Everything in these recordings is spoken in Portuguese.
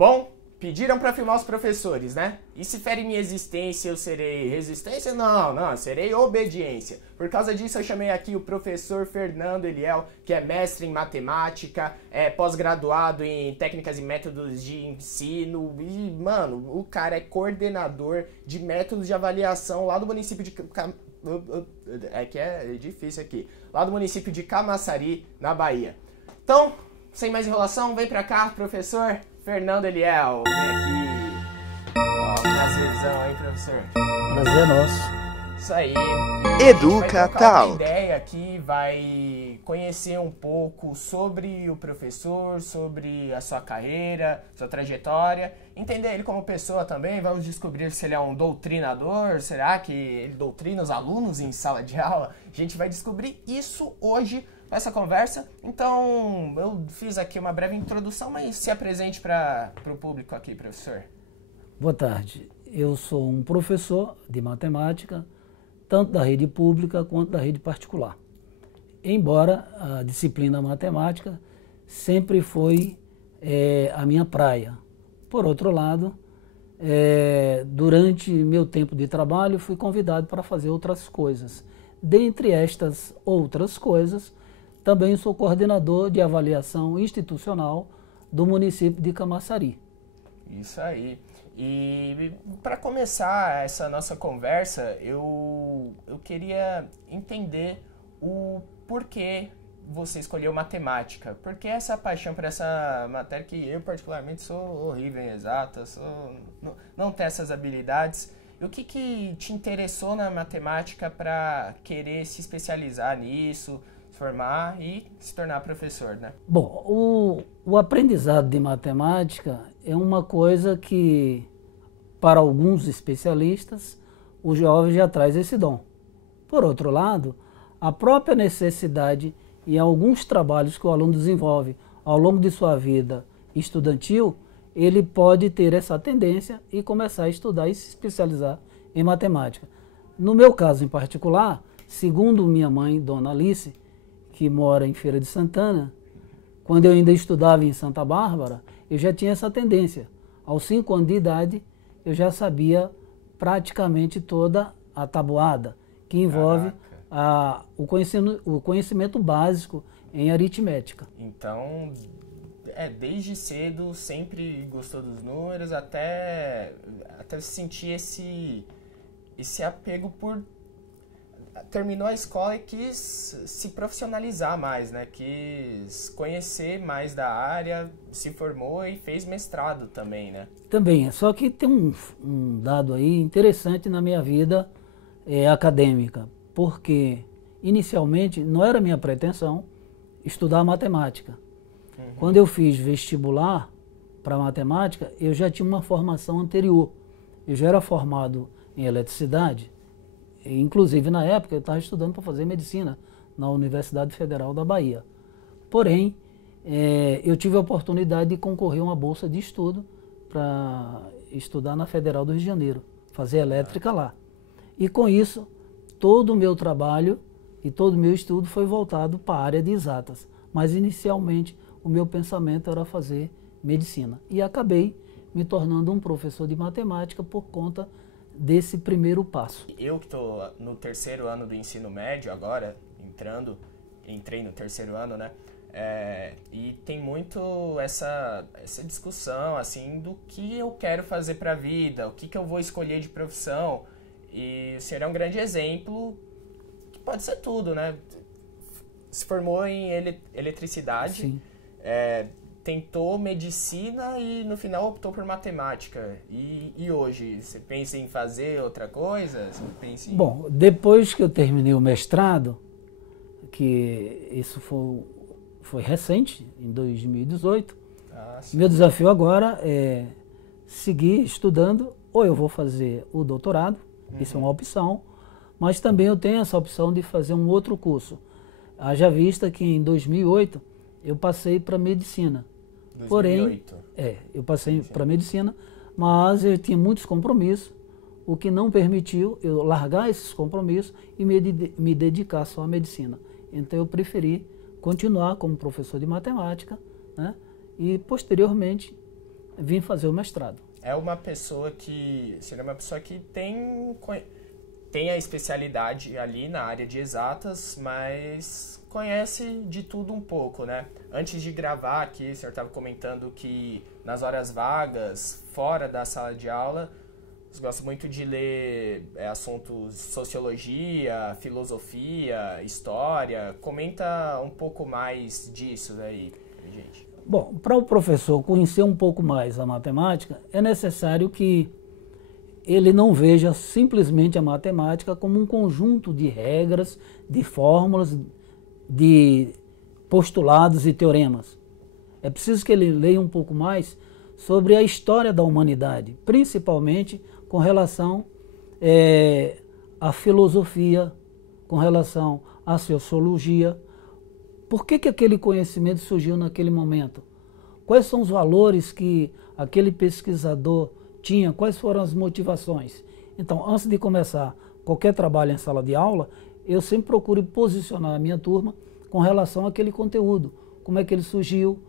Bom, pediram para filmar os professores, né? E se fere minha existência, eu serei resistência? Não, eu serei obediência. Por causa disso, eu chamei aqui o professor Fernando Eliel, que é mestre em matemática, é pós-graduado em técnicas e métodos de ensino. E, mano, o cara é coordenador de métodos de avaliação lá do município de... É que é difícil aqui. Lá do município de Camaçari, na Bahia. Então, sem mais enrolação, vem pra cá, professor Fernando Eliel. Vem aqui. Ó, prazerzão, hein, professor? Prazer nosso. Isso aí. Educa Tal. Uma ideia aqui, vai conhecer um pouco sobre o professor, sobre a sua carreira, sua trajetória, entender ele como pessoa também, vamos descobrir se ele é um doutrinador, será que ele doutrina os alunos em sala de aula? A gente vai descobrir isso hoje nessa conversa. Então, eu fiz aqui uma breve introdução, mas se apresente para o público aqui, professor. Boa tarde. Eu sou um professor de matemática, tanto da rede pública quanto da rede particular. Embora a disciplina matemática sempre foi a minha praia. Por outro lado, durante meu tempo de trabalho, fui convidado para fazer outras coisas. Dentre estas outras coisas, também sou coordenador de avaliação institucional do município de Camaçari. Isso aí. E para começar essa nossa conversa, eu queria entender o porquê você escolheu matemática. Por que essa paixão por essa matéria que eu particularmente sou horrível em exatas, não tenho essas habilidades. E o que te interessou na matemática para querer se especializar nisso, se formar e se tornar professor, né? Bom, o aprendizado de matemática é uma coisa que, para alguns especialistas, o jovem já traz esse dom. Por outro lado, a própria necessidade em alguns trabalhos que o aluno desenvolve ao longo de sua vida estudantil, ele pode ter essa tendência e começar a estudar e se especializar em matemática. No meu caso em particular, segundo minha mãe, Dona Alice, que mora em Feira de Santana, quando eu ainda estudava em Santa Bárbara, eu já tinha essa tendência. Aos 5 anos de idade, eu já sabia praticamente toda a tabuada, que envolve o conhecimento básico em aritmética. Então, desde cedo sempre gostou dos números, até sentir esse apego por... Terminou a escola e quis se profissionalizar mais, né? Quis conhecer mais da área, se formou e fez mestrado também, né? Também, só que tem um dado aí interessante na minha vida acadêmica, porque inicialmente não era minha pretensão estudar matemática. Uhum. Quando eu fiz vestibular para matemática, eu já tinha uma formação anterior. Eu já era formado em eletricidade. Inclusive, na época, eu estava estudando para fazer medicina na Universidade Federal da Bahia. Porém, eu tive a oportunidade de concorrer a uma bolsa de estudo para estudar na Federal do Rio de Janeiro, fazer elétrica lá. E com isso, todo o meu trabalho e todo o meu estudo foi voltado para a área de exatas. Mas, inicialmente, o meu pensamento era fazer medicina. E acabei me tornando um professor de matemática por conta desse primeiro passo. Eu que estou no terceiro ano do ensino médio agora, entrei no terceiro ano, né? E tem muito essa discussão, assim, do que eu quero fazer para a vida, o que eu vou escolher de profissão. E o senhor é um grande exemplo, que pode ser tudo, né? Se formou em eletricidade, Sim. Tentou medicina e no final optou por matemática. E hoje, você pensa em fazer outra coisa? Você pensa em... Bom, depois que eu terminei o mestrado, que isso foi recente, em 2018, meu desafio agora é seguir estudando, ou eu vou fazer o doutorado, isso é uma opção, mas também eu tenho essa opção de fazer um outro curso. Haja vista que em 2008 eu passei para medicina. 2008. Porém, eu passei para medicina, mas eu tinha muitos compromissos, o que não permitiu eu largar esses compromissos e me dedicar só à medicina. Então eu preferi continuar como professor de matemática, né? E posteriormente vim fazer o mestrado. É uma pessoa que, seria uma pessoa que tem a especialidade ali na área de exatas, mas conhece de tudo um pouco, né? Antes de gravar aqui, o senhor estava comentando que nas horas vagas, fora da sala de aula, você gosta muito de ler assuntos sociologia, filosofia, história. Comenta um pouco mais disso aí, gente. Bom, para o professor conhecer um pouco mais a matemática, é necessário que ele não veja simplesmente a matemática como um conjunto de regras, de fórmulas, de postulados e teoremas. É preciso que ele leia um pouco mais sobre a história da humanidade, principalmente com relação à filosofia, com relação à sociologia. Por que aquele conhecimento surgiu naquele momento? Quais são os valores que aquele pesquisador tinha? Quais foram as motivações? Então, antes de começar qualquer trabalho em sala de aula, eu sempre procuro posicionar a minha turma com relação àquele conteúdo. Como é que ele surgiu,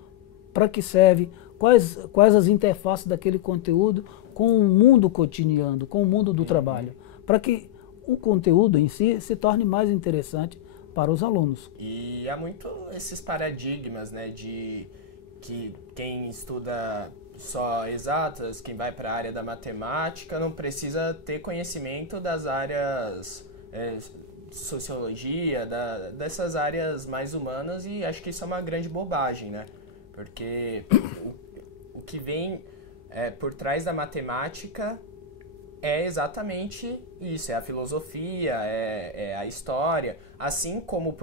para que serve, quais as interfaces daquele conteúdo com o mundo cotidiano, com o mundo do trabalho, para que o conteúdo em si se torne mais interessante para os alunos. E há muito esses paradigmas, né, de que quem estuda só exatas, quem vai para a área da matemática, não precisa ter conhecimento das áreas sociologia, dessas áreas mais humanas, e acho que isso é uma grande bobagem, né? Porque o que vem por trás da matemática é exatamente isso, é a filosofia, é a história, assim como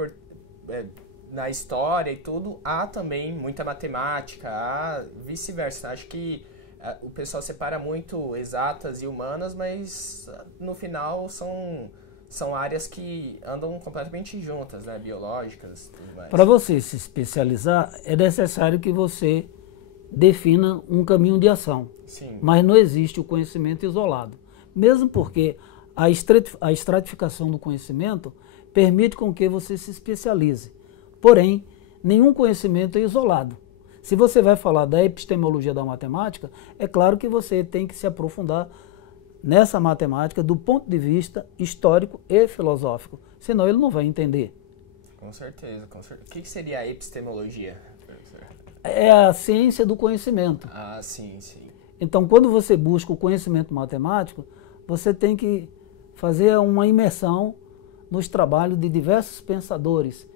na história e tudo, há também muita matemática, há vice-versa. Acho que o pessoal separa muito exatas e humanas, mas no final são áreas que andam completamente juntas, né? Biológicas e tudo mais. Para você se especializar, é necessário que você defina um caminho de ação. Sim. Mas não existe o conhecimento isolado. Mesmo porque a estratificação do conhecimento permite com que você se especialize. Porém, nenhum conhecimento é isolado. Se você vai falar da epistemologia da matemática, é claro que você tem que se aprofundar nessa matemática do ponto de vista histórico e filosófico. Senão ele não vai entender. Com certeza, com certeza. O que seria a epistemologia, professor? É a ciência do conhecimento. Ah, sim, sim. Então, quando você busca o conhecimento matemático, você tem que fazer uma imersão nos trabalhos de diversos pensadores,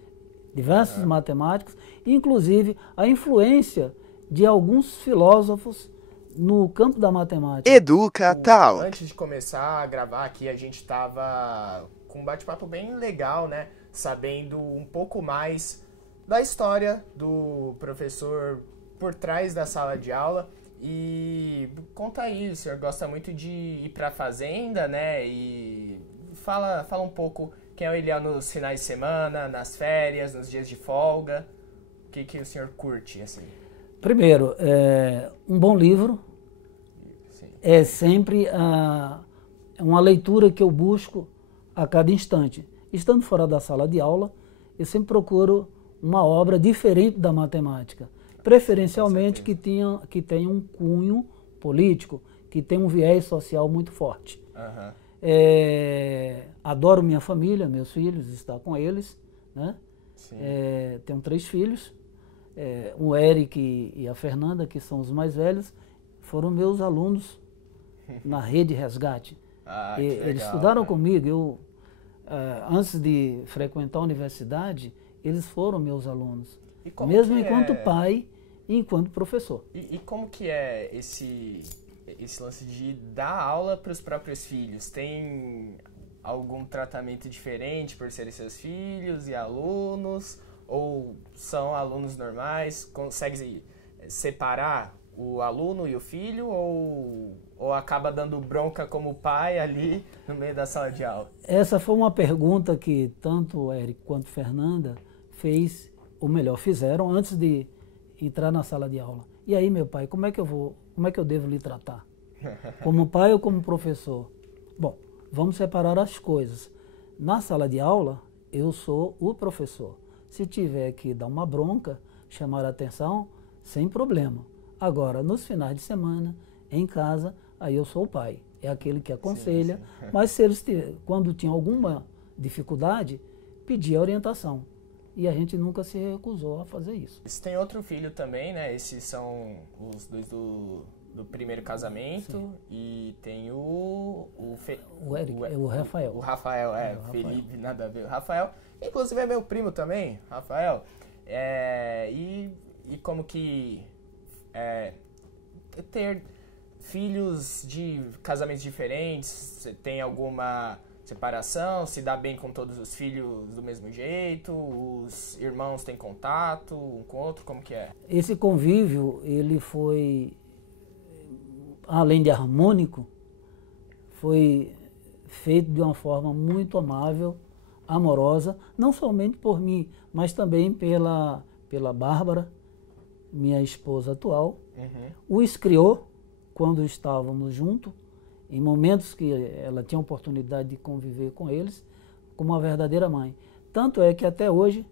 diversos matemáticos, inclusive a influência de alguns filósofos no campo da matemática. Educa Talk. Antes de começar a gravar aqui, a gente estava com um bate-papo bem legal, né? Sabendo um pouco mais da história do professor por trás da sala de aula. E conta aí, o senhor gosta muito de ir para a fazenda, né? E fala um pouco quem é ele nos finais de semana, nas férias, nos dias de folga. O que o senhor curte, assim? Primeiro, um bom livro. Sim. É sempre uma leitura que eu busco a cada instante. Estando fora da sala de aula, eu sempre procuro uma obra diferente da matemática. Preferencialmente que tenha um cunho político, que tenha um viés social muito forte. Uhum. Adoro minha família, meus filhos, estar com eles, né? Tenho 3 filhos, o Eric e a Fernanda, que são os mais velhos, foram meus alunos na Rede Resgate. Que legal, eles estudaram comigo. Antes de frequentar a universidade, eles foram meus alunos, mesmo enquanto pai e enquanto professor. E como que é esse lance de dar aula para os próprios filhos? Tem algum tratamento diferente por serem seus filhos e alunos? Ou são alunos normais? Consegue separar o aluno e o filho? Ou acaba dando bronca como pai ali no meio da sala de aula? Essa foi uma pergunta que tanto o Eric quanto a Fernanda fizeram antes de entrar na sala de aula. E aí, meu pai, como é que eu devo lhe tratar? Como pai ou como professor? Bom, vamos separar as coisas. Na sala de aula, eu sou o professor. Se tiver que dar uma bronca, chamar a atenção, sem problema. Agora, nos finais de semana, em casa, aí eu sou o pai. É aquele que aconselha, sim. Mas se eles, quando tinham alguma dificuldade, pedia orientação. E a gente nunca se recusou a fazer isso. Você tem outro filho também, né? Esses são os dois do primeiro casamento. Sim. E tem o Rafael. O Rafael, o Felipe, Rafael. Nada a ver. O Rafael, inclusive é meu primo também, Rafael. E como que ter filhos de casamentos diferentes, você tem alguma separação, se dá bem com todos os filhos do mesmo jeito, os irmãos têm contato um com o outro, como que é? Esse convívio, ele foi, além de harmônico, foi feito de uma forma muito amável, amorosa, não somente por mim, mas também pela Bárbara, minha esposa atual. Os criou quando estávamos juntos, em momentos que ela tinha oportunidade de conviver com eles, como uma verdadeira mãe. Tanto é que até hoje,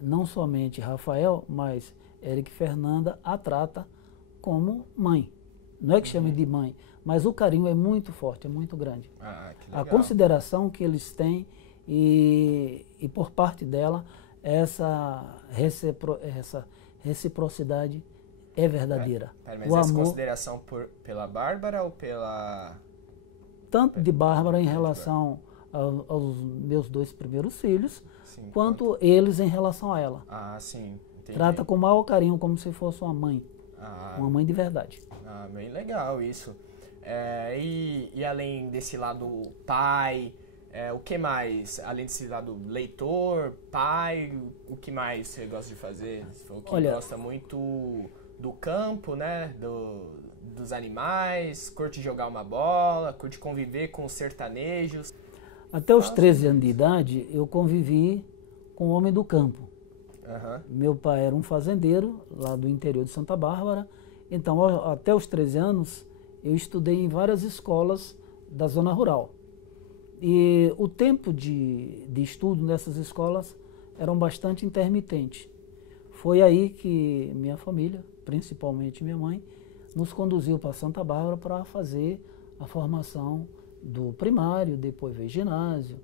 não somente Rafael, mas Eric e Fernanda a trata como mãe. Não é que chame de mãe, mas o carinho é muito forte, é muito grande. Que legal. A consideração que eles têm e por parte dela, essa reciprocidade é verdadeira. Mas essa consideração pela Bárbara ou pela... Tanto de Bárbara em relação aos meus 2 primeiros filhos, sim, quanto eles em relação a ela. Sim. Entendi. Trata com o maior carinho, como se fosse uma mãe. Uma mãe de verdade. Bem legal isso. E além desse lado pai, o que mais? Além desse lado leitor, pai, o que mais você gosta de fazer? Você falou que gosta muito do campo, né? Dos animais, curte jogar uma bola, curte conviver com os sertanejos. Até os 13 anos de idade, eu convivi com o homem do campo. Meu pai era um fazendeiro lá do interior de Santa Bárbara. Então, até os 13 anos, eu estudei em várias escolas da zona rural. E o tempo de estudo nessas escolas eram bastante intermitentes. Foi aí que minha família, principalmente minha mãe, nos conduziu para Santa Bárbara para fazer a formação do primário, depois veio ginásio.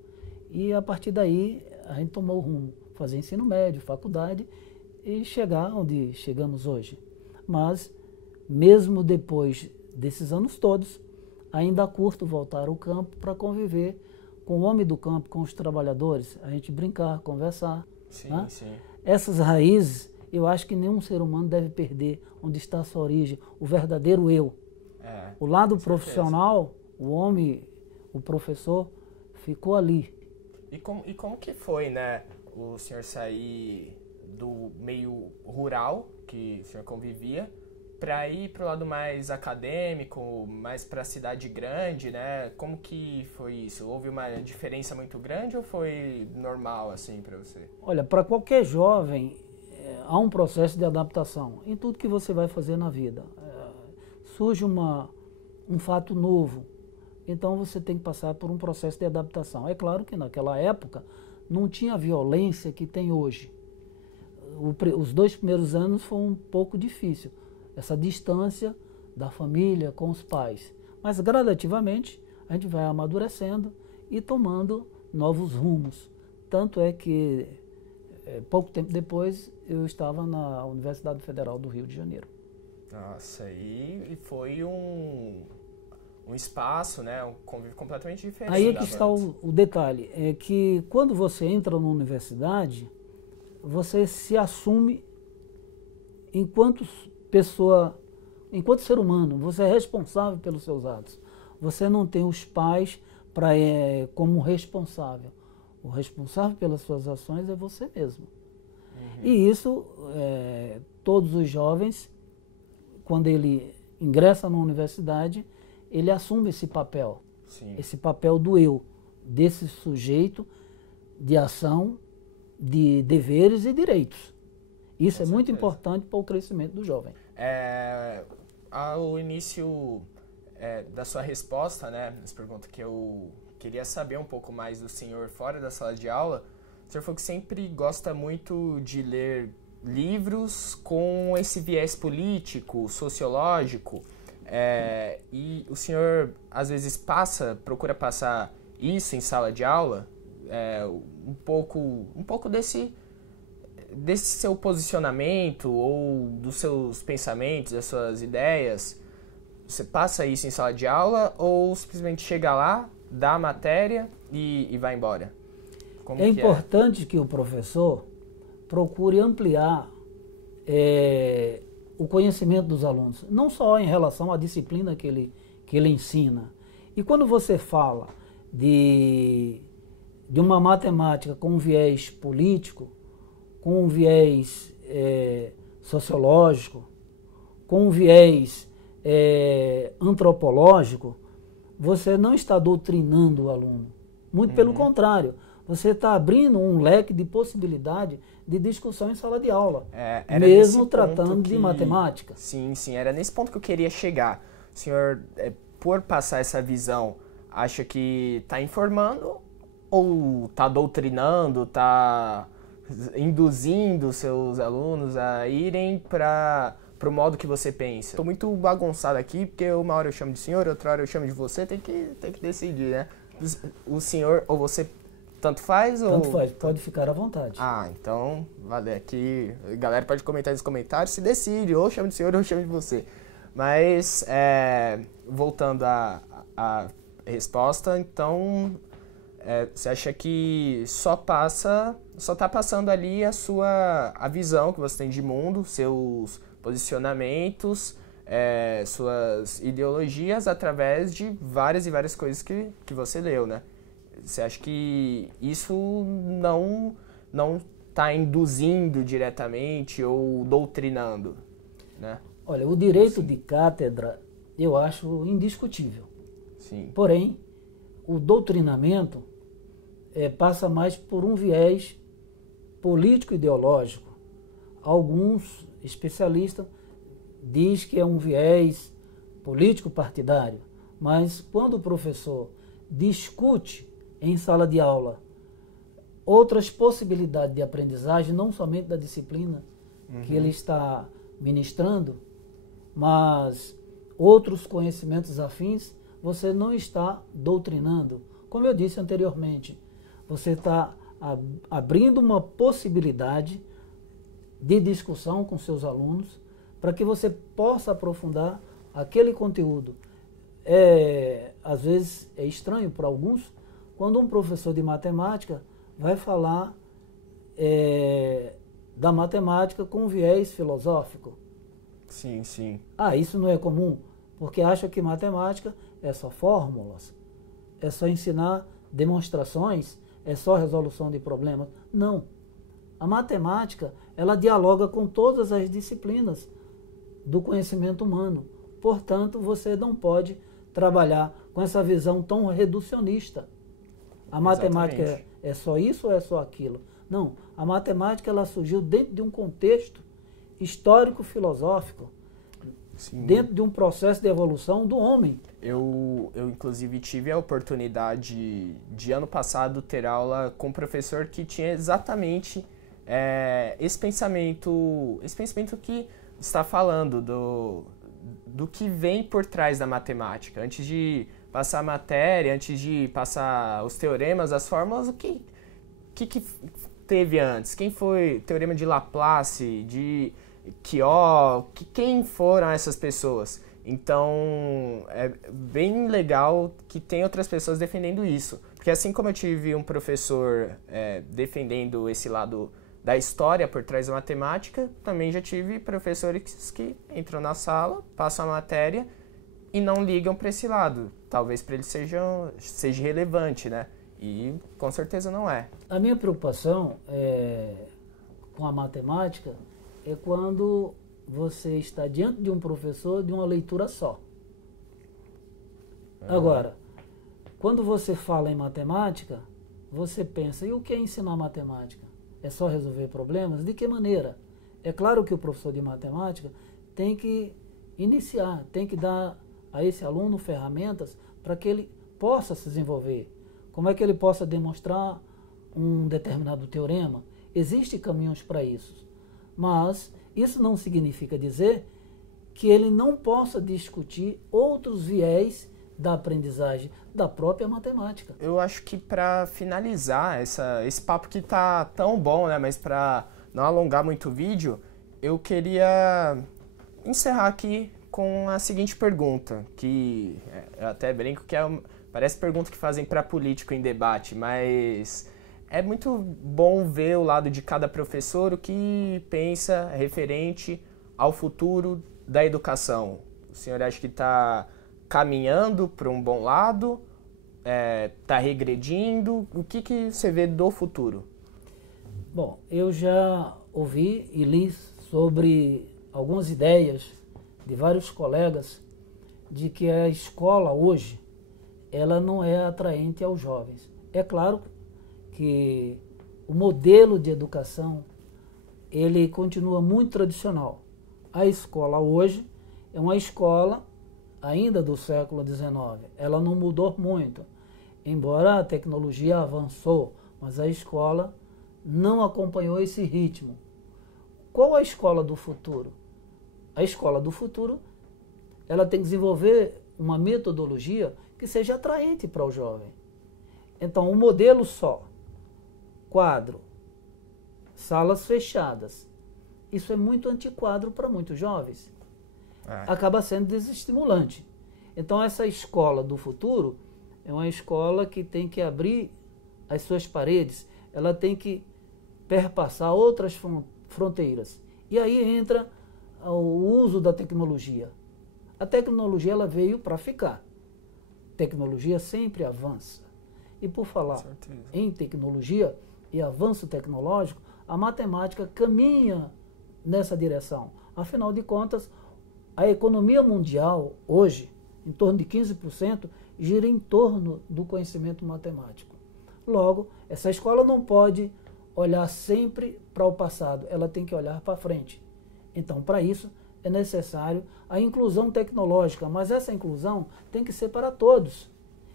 E a partir daí a gente tomou o rumo, fazer ensino médio, faculdade e chegar onde chegamos hoje. Mas mesmo depois desses anos todos, ainda curto voltar ao campo para conviver com o homem do campo, com os trabalhadores, a gente brincar, conversar. Sim, né? sim. Essas raízes, eu acho que nenhum ser humano deve perder onde está a sua origem, o verdadeiro eu. O lado profissional, o homem, o professor, ficou ali. E como que foi, né, o senhor sair do meio rural, que o senhor convivia, para ir para o lado mais acadêmico, mais para a cidade grande, né? Como que foi isso? Houve uma diferença muito grande ou foi normal assim para você? Olha, para qualquer jovem há um processo de adaptação em tudo que você vai fazer na vida. Surge um fato novo, então você tem que passar por um processo de adaptação. É claro que naquela época não tinha a violência que tem hoje. Os 2 primeiros anos foi um pouco difícil, essa distância da família com os pais. Mas gradativamente a gente vai amadurecendo e tomando novos rumos. Tanto é que pouco tempo depois eu estava na Universidade Federal do Rio de Janeiro. Nossa, e foi um espaço, né, um convívio completamente diferente. Aí é que está o detalhe, é que quando você entra numa universidade, você se assume enquanto pessoa, enquanto ser humano, você é responsável pelos seus atos. Você não tem os pais como responsável. O responsável pelas suas ações é você mesmo. E isso, todos os jovens, quando ele ingressa na universidade, ele assume esse papel. Sim. Esse papel do eu, desse sujeito de ação, de deveres e direitos. Isso é muito importante para o crescimento do jovem. Ao início da sua resposta, né, essa pergunta que eu queria saber um pouco mais do senhor fora da sala de aula, o senhor falou que sempre gosta muito de ler livros com esse viés político, sociológico, e o senhor às vezes procura passar isso em sala de aula, um pouco desse seu posicionamento ou dos seus pensamentos, das suas ideias. Você passa isso em sala de aula ou simplesmente chega lá, dá a matéria e vai embora? Como é importante que o professor procure ampliar o conhecimento dos alunos, não só em relação à disciplina que ele ensina. E quando você fala de uma matemática com um viés político, com um viés sociológico, com um viés antropológico, você não está doutrinando o aluno. Muito pelo contrário, você está abrindo um leque de possibilidade de discussão em sala de aula, mesmo tratando de matemática. Sim, era nesse ponto que eu queria chegar. O senhor, por passar essa visão, acha que está informando ou está doutrinando, está induzindo seus alunos a irem para o modo que você pensa? Estou muito bagunçado aqui, porque uma hora eu chamo de senhor, outra hora eu chamo de você, tem que decidir, né? O senhor ou você, tanto faz? Tanto faz, pode ficar à vontade. Então, valeu. Aqui, a galera pode comentar nos comentários, se decide, ou chama de senhor ou chama de você. Mas, voltando à resposta, então, você acha que só está passando ali a visão que você tem de mundo, seus posicionamentos, suas ideologias através de várias e várias coisas que você leu, né? Você acha que isso não está induzindo diretamente ou doutrinando, né? Olha, o direito de cátedra eu acho indiscutível. Sim. Porém, o doutrinamento passa mais por um viés político-ideológico. Alguns especialistas dizem que é um viés político-partidário, mas quando o professor discute em sala de aula outras possibilidades de aprendizagem, não somente da disciplina que ele está ministrando, mas outros conhecimentos afins, você não está doutrinando. Como eu disse anteriormente, você está abrindo uma possibilidade de discussão com seus alunos para que você possa aprofundar aquele conteúdo. Às vezes é estranho para alguns quando um professor de matemática vai falar da matemática com viés filosófico. Sim. Isso não é comum, porque acha que matemática é só fórmulas, é só ensinar demonstrações, é só resolução de problemas. Não. A matemática, ela dialoga com todas as disciplinas do conhecimento humano. Portanto, você não pode trabalhar com essa visão tão reducionista. A matemática é só isso ou é só aquilo? Não. A matemática, ela surgiu dentro de um contexto histórico-filosófico, dentro de um processo de evolução do homem. Eu inclusive, tive a oportunidade de ano passado ter aula com um professor que tinha exatamente esse pensamento que está falando, do que vem por trás da matemática. Antes de passar a matéria, antes de passar os teoremas, as fórmulas, o que teve antes? Quem foi? Teorema de Laplace, de Quiot, quem foram essas pessoas? Então, é bem legal que tem outras pessoas defendendo isso. Porque assim como eu tive um professor defendendo esse lado da história por trás da matemática, também já tive professores que entram na sala, passam a matéria e não ligam para esse lado. Talvez para eles seja relevante, né? E com certeza não é. A minha preocupação com a matemática é quando você está diante de um professor de uma leitura só. Agora, quando você fala em matemática, você pensa, e o que é ensinar matemática? É só resolver problemas? De que maneira? É claro que o professor de matemática tem que iniciar, tem que dar a esse aluno ferramentas para que ele possa se desenvolver. Como é que ele possa demonstrar um determinado teorema? Existem caminhos para isso. Mas isso não significa dizer que ele não possa discutir outros viés da aprendizagem da própria matemática. Eu acho que para finalizar esse papo que tá tão bom, né, mas para não alongar muito o vídeo, eu queria encerrar aqui com a seguinte pergunta, que eu até brinco que parece pergunta que fazem para político em debate, mas é muito bom ver o lado de cada professor, o que pensa referente ao futuro da educação. O senhor acha que está caminhando para um bom lado? Está regredindo? O que você vê do futuro? Bom, eu já ouvi e li sobre algumas ideias de vários colegas de que a escola hoje ela não é atraente aos jovens. É claro que o modelo de educação ele continua muito tradicional. A escola hoje é uma escola ainda do século XIX. Ela não mudou muito, embora a tecnologia avançou, mas a escola não acompanhou esse ritmo. Qual a escola do futuro? A escola do futuro ela tem que desenvolver uma metodologia que seja atraente para o jovem. Então, um modelo só, quadro, salas fechadas, isso é muito antiquado para muitos jovens. Acaba sendo desestimulante. Então, essa escola do futuro é uma escola que tem que abrir as suas paredes, ela tem que perpassar outras fronteiras. E aí entra o uso da tecnologia. A tecnologia ela veio para ficar. Tecnologia sempre avança. E por falar em tecnologia e avanço tecnológico, a matemática caminha nessa direção. Afinal de contas, a economia mundial hoje, em torno de 15%, gira em torno do conhecimento matemático. Logo, essa escola não pode olhar sempre para o passado, ela tem que olhar para frente. Então, para isso, é necessário a inclusão tecnológica, mas essa inclusão tem que ser para todos.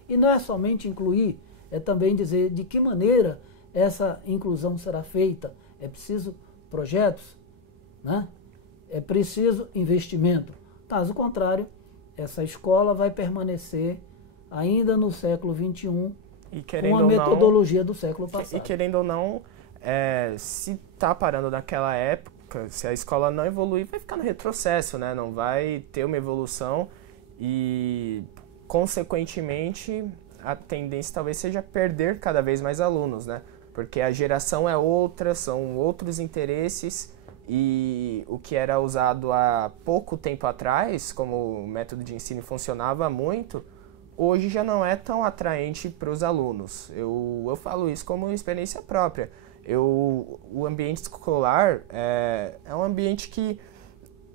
E não é somente incluir, é também dizer de que maneira essa inclusão será feita. É preciso projetos, né? É preciso investimento. Caso contrário, essa escola vai permanecer ainda no século XXI com a metodologia do século passado. E querendo ou não, se está parando naquela época, se a escola não evoluir, vai ficar no retrocesso, né? Não vai ter uma evolução e, consequentemente, a tendência talvez seja perder cada vez mais alunos, né? Porque a geração é outra, são outros interesses e o que era usado há pouco tempo atrás, como método de ensino funcionava muito, hoje já não é tão atraente para os alunos. Eu falo isso como experiência própria. O ambiente escolar é um ambiente que,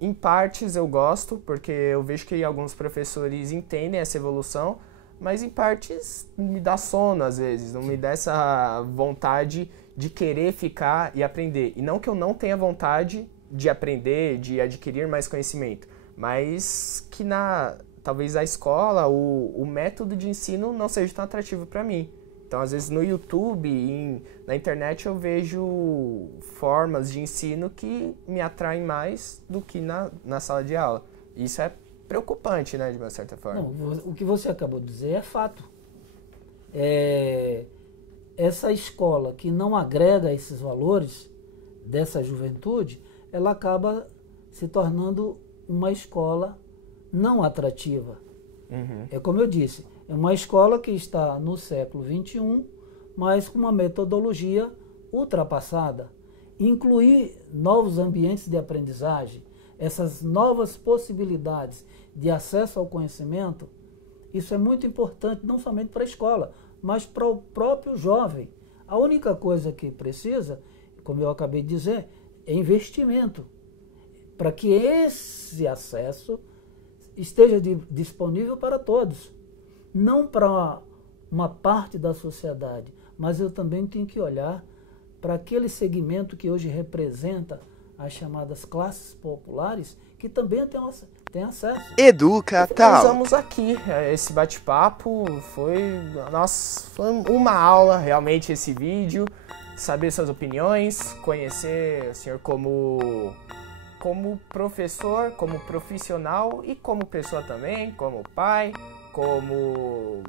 em partes, eu gosto, porque eu vejo que alguns professores entendem essa evolução, mas em partes me dá sono às vezes, não me dá essa vontade de querer ficar e aprender. E não que eu não tenha vontade de aprender, de adquirir mais conhecimento, mas que talvez a escola, o método de ensino não seja tão atrativo para mim. Então, às vezes, no YouTube, na internet, eu vejo formas de ensino que me atraem mais do que na sala de aula. Isso é preocupante, né, de uma certa forma. Não, o que você acabou de dizer é fato. Essa escola que não agrega esses valores dessa juventude, ela acaba se tornando uma escola não atrativa. Uhum. É como eu disse, é uma escola que está no século XXI, mas com uma metodologia ultrapassada. Incluir novos ambientes de aprendizagem, essas novas possibilidades de acesso ao conhecimento, isso é muito importante, não somente para a escola, mas para o próprio jovem. A única coisa que precisa, como eu acabei de dizer, é investimento, para que esse acesso esteja disponível para todos, não para uma parte da sociedade, mas eu também tenho que olhar para aquele segmento que hoje representa as chamadas classes populares, que também tem acesso. Educa Tal. Finalizamos aqui esse bate-papo, foi uma aula realmente esse vídeo. saber suas opiniões, conhecer o senhor como professor, como profissional e como pessoa também, como pai, como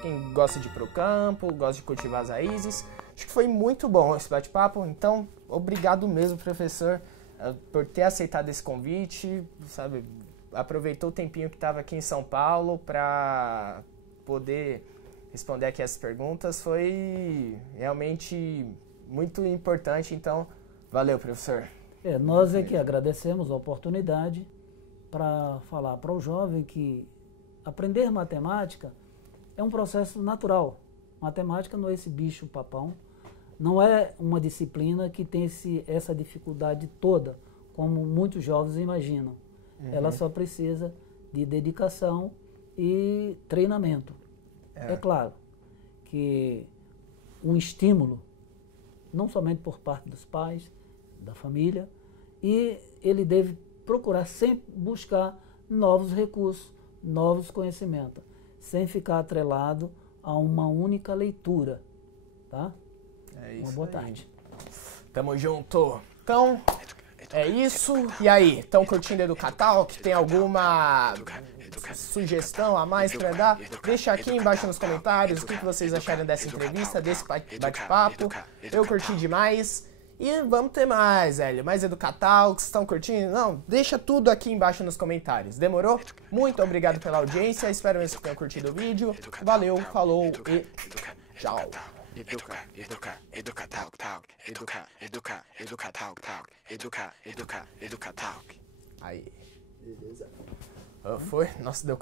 quem gosta de ir pro campo, gosta de cultivar as raízes. Acho que foi muito bom esse bate-papo, então obrigado mesmo, professor, por ter aceitado esse convite, sabe? Aproveitou o tempinho que estava aqui em São Paulo para poder responder aqui as perguntas. Foi realmente muito importante, então valeu, professor. Nós é que agradecemos a oportunidade para falar para o jovem que aprender matemática é um processo natural. Matemática não é esse bicho papão, não é uma disciplina que tem essa dificuldade toda, como muitos jovens imaginam. Ela só precisa de dedicação e treinamento. É claro que um estímulo, não somente por parte dos pais, da família, e ele deve procurar sempre buscar novos recursos, novos conhecimentos, sem ficar atrelado a uma única leitura, tá? É isso. Uma boa aí. tarde. Tamo junto. Então, é isso. E aí, estão curtindo Educatalk? Tem alguma sugestão a mais para dar? Deixa aqui embaixo nos comentários o que vocês acharam dessa entrevista, desse bate-papo. Eu curti demais. E vamos ter mais, velho. Mais Educatalks, estão curtindo? Não? Deixa tudo aqui embaixo nos comentários. Demorou? Muito obrigado pela audiência. Espero mesmo que tenham curtido o vídeo. Valeu, falou e tchau. Educa Talk. Aí. Beleza. Foi? Nossa, deu